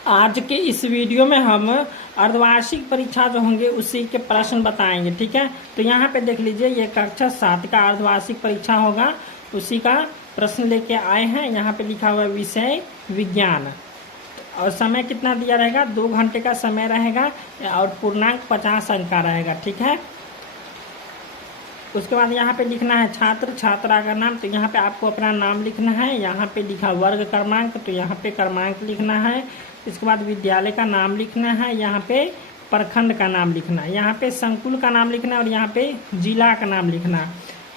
आज के इस वीडियो में हम अर्धवार्षिक परीक्षा जो होंगे उसी के प्रश्न बताएंगे। ठीक है, तो यहाँ पे देख लीजिए, ये कक्षा 7 का अर्धवार्षिक परीक्षा होगा, उसी का प्रश्न लेके आए हैं। यहाँ पे लिखा हुआ है विषय विज्ञान, और समय कितना दिया रहेगा, 2 घंटे का समय रहेगा और पूर्णांक 50 अंक का रहेगा। ठीक है, उसके बाद यहाँ पे लिखना है छात्र छात्रा का नाम, तो यहाँ पे आपको अपना नाम लिखना है। यहाँ पे लिखा वर्ग क्रमांक, तो यहाँ पे क्रमांक लिखना है। इसके बाद विद्यालय का नाम लिखना है, यहाँ पे प्रखंड का नाम लिखना है, यहाँ पे संकुल का नाम लिखना है और यहाँ पे जिला का नाम लिखना है।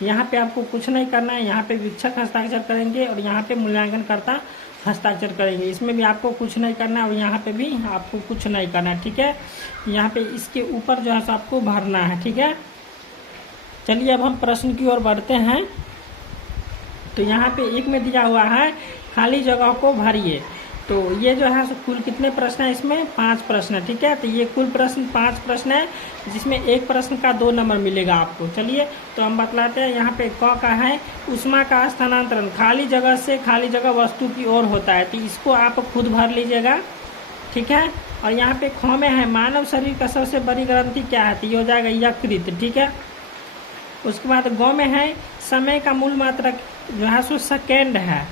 यहाँ पे आपको कुछ नहीं करना है, यहाँ पे वीक्षक हस्ताक्षर करेंगे और यहाँ पे मूल्यांकनकर्ता हस्ताक्षर करेंगे। इसमें भी आपको कुछ नहीं करना है और यहाँ पे भी आपको कुछ नहीं करना है। ठीक है, यहाँ पे इसके ऊपर जो है आपको भरना है। ठीक है, चलिए अब हम प्रश्न की ओर बढ़ते हैं। तो यहाँ पे एक में दिया हुआ है खाली जगह को भरिए। तो ये जो है कुल कितने प्रश्न है, इसमें 5 प्रश्न है। ठीक है, तो ये कुल प्रश्न 5 प्रश्न है, जिसमें एक प्रश्न का 2 नंबर मिलेगा आपको। चलिए तो हम बतलाते हैं। यहाँ पे क का है ऊष्मा का स्थानांतरण खाली जगह से खाली जगह वस्तु की ओर होता है, तो इसको आप खुद भर लीजिएगा। ठीक है, और यहाँ पे ख में है मानव शरीर का सबसे बड़ी ग्रंथि क्या है, तो ये हो जाएगा यकृत। ठीक है, उसके बाद ग में है समय का मूल मात्रक जो है सो सेकेंड है।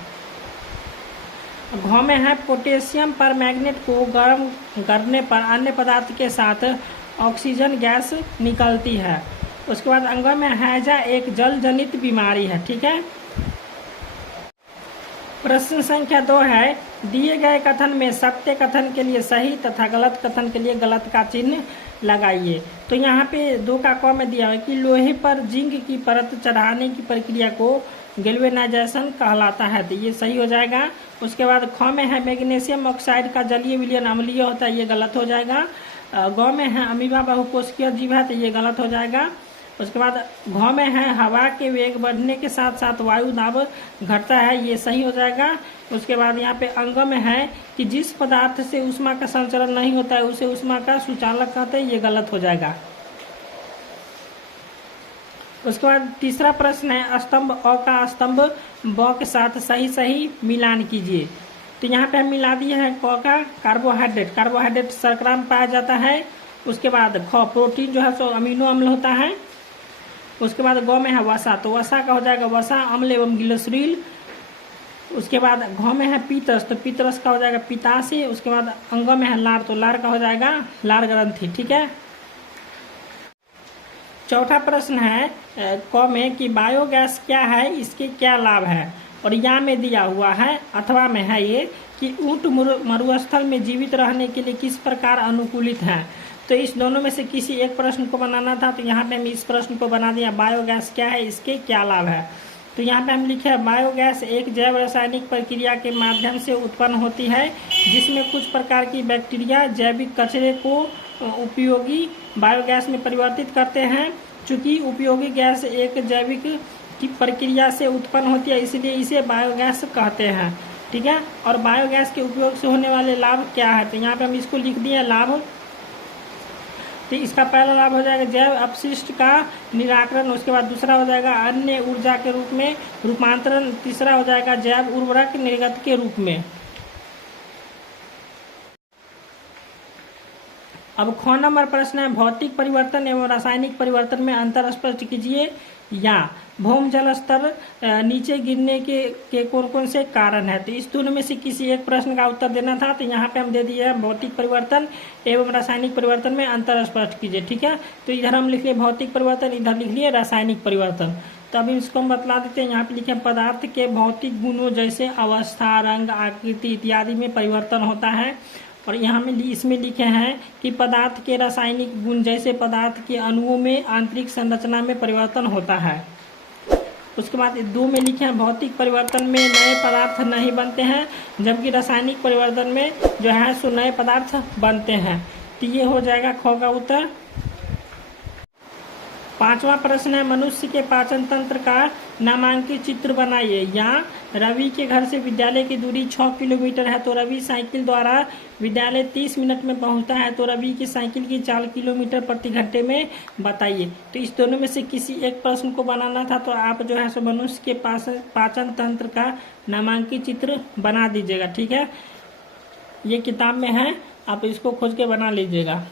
घ में है पोटेशियम पर मैग्नेट को गर्म करने पर अन्य पदार्थ के साथ ऑक्सीजन गैस निकलती है। उसके बाद अंग में हैजा एक जल जनित बीमारी है। ठीक है, प्रश्न संख्या 2 है दिए गए कथन में सत्य कथन के लिए सही तथा गलत कथन के लिए गलत का चिन्ह लगाइए। तो यहाँ पे 2 का क में दिया है कि लोहे पर जिंक की परत चढ़ाने की प्रक्रिया को गैल्वेनाइजेशन कहलाता है, तो ये सही हो जाएगा। उसके बाद ख में है मैग्नीशियम ऑक्साइड का जलीय विलयन अम्लीय होता है, ये गलत हो जाएगा। ग में है अमीबा बहुकोशिकीय जीव है, तो ये गलत हो जाएगा। उसके बाद घ में है हवा के वेग बढ़ने के साथ साथ वायु दाब घटता है, ये सही हो जाएगा। उसके बाद यहाँ पे अंग में है कि जिस पदार्थ से ऊष्मा का संचरण नहीं होता है उसे ऊष्मा का सुचालक कहते हैं, ये गलत हो जाएगा। उसके बाद तीसरा प्रश्न है स्तंभ अ का स्तंभ ब के साथ सही सही मिलान कीजिए। तो यहाँ पे हम मिला दिए हैं क का कार्बोहाइड्रेट, कार्बोहाइड्रेट शर्करा में पाया जाता है। उसके बाद ख प्रोटीन जो है सो अमीनो अम्ल होता है। उसके बाद ग में है वसा, तो वसा का हो जाएगा वसा अम्ल एवं ग्लिसरील। उसके बाद घ में है पीतरस, तो पीतरस का हो जाएगा पितासी। उसके बाद अंग में है लार, तो लार का हो जाएगा लार ग्रंथि। ठीक है, चौथा प्रश्न है क में कि बायोगैस क्या है, इसके क्या लाभ है, और या में दिया हुआ है अथवा में है ये कि ऊंट मरुस्थल में जीवित रहने के लिए किस प्रकार अनुकूलित है। तो इस दोनों में से किसी एक प्रश्न को बनाना था, तो यहाँ पे हम इस प्रश्न को बना दिया बायोगैस क्या है, इसके क्या लाभ है। तो यहाँ पे हम लिखे हैं बायोगैस एक जैव रासायनिक प्रक्रिया के माध्यम से उत्पन्न होती है, जिसमें कुछ प्रकार की बैक्टीरिया जैविक कचरे को उपयोगी बायोगैस में परिवर्तित करते हैं। चूंकि उपयोगी गैस एक जैविक की प्रक्रिया से उत्पन्न होती है, इसलिए इसे बायोगैस कहते हैं। ठीक है, और बायोगैस के उपयोग से होने वाले लाभ क्या है, तो यहाँ पे हम इसको लिख दिए लाभ। तो इसका पहला लाभ हो जाएगा जैव अपशिष्ट का निराकरण। उसके बाद दूसरा हो जाएगा अन्य ऊर्जा के रूप में रूपांतरण। तीसरा हो जाएगा जैव उर्वरक निर्गत के रूप में। अब ख नंबर प्रश्न है भौतिक परिवर्तन एवं रासायनिक परिवर्तन में अंतर स्पष्ट कीजिए। या भौम जल स्तर नीचे गिरने के कौन कौन से कारण है, तो इस दोनों में से किसी एक प्रश्न का उत्तर देना था। तो यहाँ पे हम दे दिए हैं भौतिक परिवर्तन एवं रासायनिक परिवर्तन में अंतर स्पष्ट कीजिए। ठीक है, तो इधर हम लिख लिए भौतिक परिवर्तन, इधर लिख लिए रासायनिक परिवर्तन। तो अभी इसको हम बतला देते हैं। यहाँ पे लिखे पदार्थ के भौतिक गुणों जैसे अवस्था, रंग, आकृति इत्यादि में परिवर्तन होता है। और यहाँ में इसमें लिखे हैं कि पदार्थ के रासायनिक गुण जैसे पदार्थ के अणुओं में आंतरिक संरचना में परिवर्तन होता है। उसके बाद 2 में लिखे हैं भौतिक परिवर्तन में नए पदार्थ नहीं बनते हैं, जबकि रासायनिक परिवर्तन में जो है सो नए पदार्थ बनते हैं। तो ये हो जाएगा ख का उत्तर। 5वां प्रश्न है मनुष्य के पाचन तंत्र का नामांकित चित्र बनाइए। यहाँ रवि के घर से विद्यालय की दूरी 6 किलोमीटर है, तो रवि साइकिल द्वारा विद्यालय 30 मिनट में पहुंचता है, तो रवि की साइकिल की चाल किलोमीटर प्रति घंटे में बताइए। तो इस दोनों में से किसी एक प्रश्न को बनाना था, तो आप जो है सो मनुष्य के पाचन तंत्र का नामांकित चित्र बना दीजिएगा। ठीक है, ये किताब में है, आप इसको खोज के बना लीजिएगा।